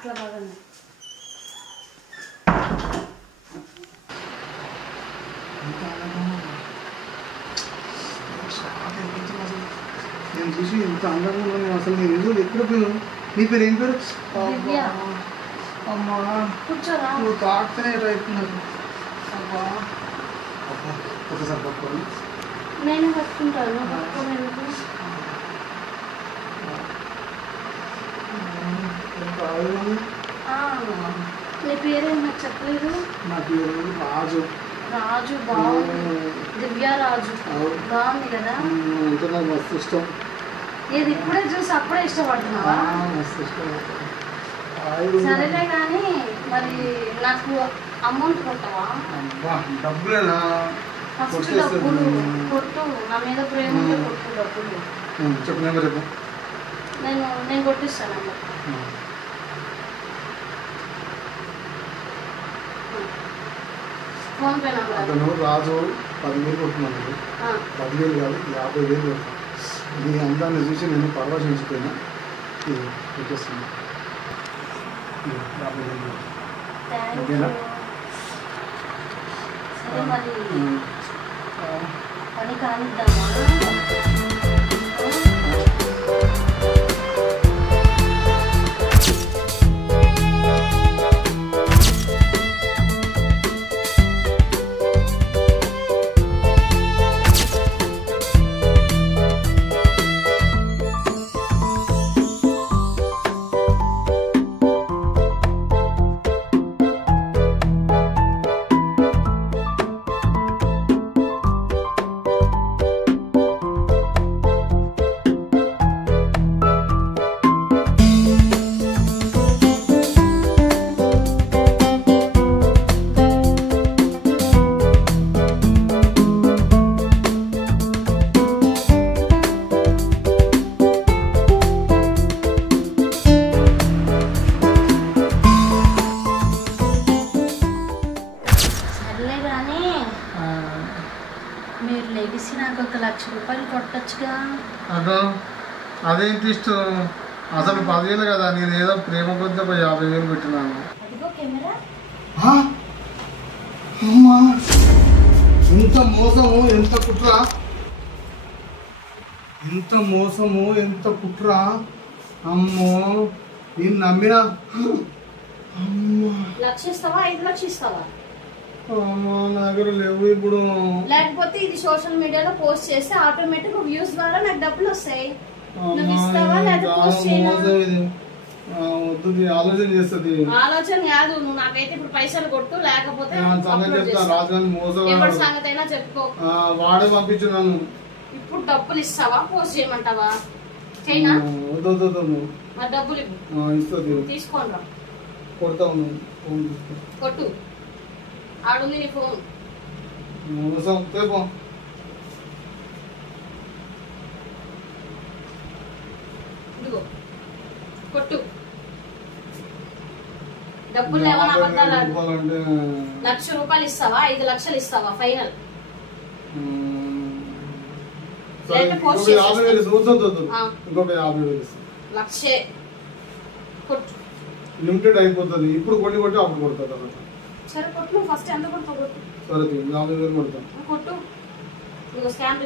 అట్లా బాగుంది. నేను చూసి ఇంత అందంగా ఉన్నాను అసలు. నేను ఎందుకు ఎక్కడ పోయాను? నీ పేరు ఏం పేరు? అమ్మా కూర్చోరా. నువ్వు తాకితేనే రైతున్నారు. అబ్బా అబ్బా ఒకసారి పట్టుకోండి. నేను పట్టుకుంటాను. నీ పేరేం నాకు చెప్పలేదు. నా పేరు రాజు. రాజు బాగుంది. దివ్య రాజు బాగుంది కదా. అంటే నాకు మస్తు ఇష్టం. ఇది ఇప్పుడే చూసి అప్పుడే ఇష్టపడుతున్నావా? మస్తు ఇష్టం. సరేలే కానీ మరి నాకు అమౌంట్ కొట్టవా? అబ్బా డబ్బులేనా? ఫస్ట్ డబ్బులు కొట్టు. నా మీద ప్రేమ ఉంటే కొట్టు డబ్బులు. చెప్పు నెంబర్ చెప్పు. నేను కొట్టిస్తాను నెంబర్. Phone pay number. అతను రాజు 10,000 కొట్టున్నాను. 10,000 కాదు 50,000 కొట్టాను. ఇది అందాన్ని చూసి నేను పరవశించిపోయినా. ఇది పెట్టేస్తున్నా. 50,000 ఓకేనా? సరే మరి పని కానిద్దామా? మీరు లెగిసి నాకు 1,00,000 రూపాయలు కొట్టచ్చుగా. అదేంటి ఇష్టం? అసలు 10,000 కదా. నేను ఏదో ప్రేమ కొద్ది 50,000 పెట్టినాను. అమ్మా ఎంత మోసము, ఎంత కుట్ర! ఎంత మోసము, ఎంత కుట్ర! అమ్మో నేను నమ్మినా. అమ్మా 1,00,000 ఇస్తావా? 5,00,000 ఇస్తావా? అమ్మా నా దగ్గర లేవు ఇప్పుడు. లేకపోతే ఇది సోషల్ మీడియాలో పోస్ట్ చేస్తే ఆటోమేటిక్ వ్యూస్ ద్వారా నాకు డబ్బులు వస్తాయి. నువ్వు ఇస్తావా లేదా పోస్ట్ చేయనా? వద్దు, ఆలోచన చేస్తుంది. ఆలోచన కాదు. నువ్వు నాకైతే ఇప్పుడు పైసలు కొట్టు, లేకపోతే రాజు సంగతి అయినా చెప్పుకో. వాడే పంపించున్నాను. ఇప్పుడు డబ్బులు ఇస్తావా పోస్ట్ చేయమంటావా? చైనా మరి డబ్బులు ఇస్తుంది. తీసుకోండి రా. కొడతా కొట్టు. ఆడుంది నీ ఫోన్. ఇదిగో కొట్టు. డబ్బులు లేవని అబద్ధాలు. 1,00,000 రూపాయలు ఇస్తావా? 5,00,000 ఇస్తావా? ఫైనల్. లిమిటెడ్ అయిపోతుంది. ఇప్పుడు కొన్ని కొట్టి అప్పుడు కొడతా. సరే కొట్టు. నువ్వు ఫస్ట్ ఎంత కొడుతావు కొట్టు. సరే 50,000 కొడతా. కొట్టు. ఇదిగో స్కాన్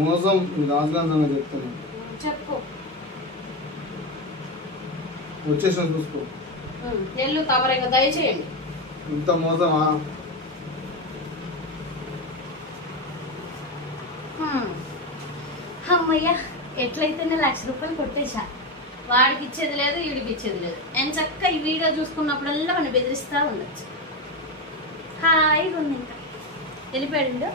మోసం రాజగాంధీ చెప్తాను. చెప్పు. వచ్చేసిన చూసుకో. నెల్లు తమరేగా దయచేయండి. ఇంత మోసమా? అమ్మయ్య ఎట్లయితే 1,00,000 రూపాయలు కొట్టేశా. వాడికి ఇచ్చేది లేదు, వీడికి ఇచ్చేది లేదు. నేను చక్క ఈ వీడియో చూసుకున్నప్పుడల్లా మనం బెదిరిస్తా ఉండొచ్చు. హాయిగా ఉంది. ఇంకా వెళ్ళిపోయాడు.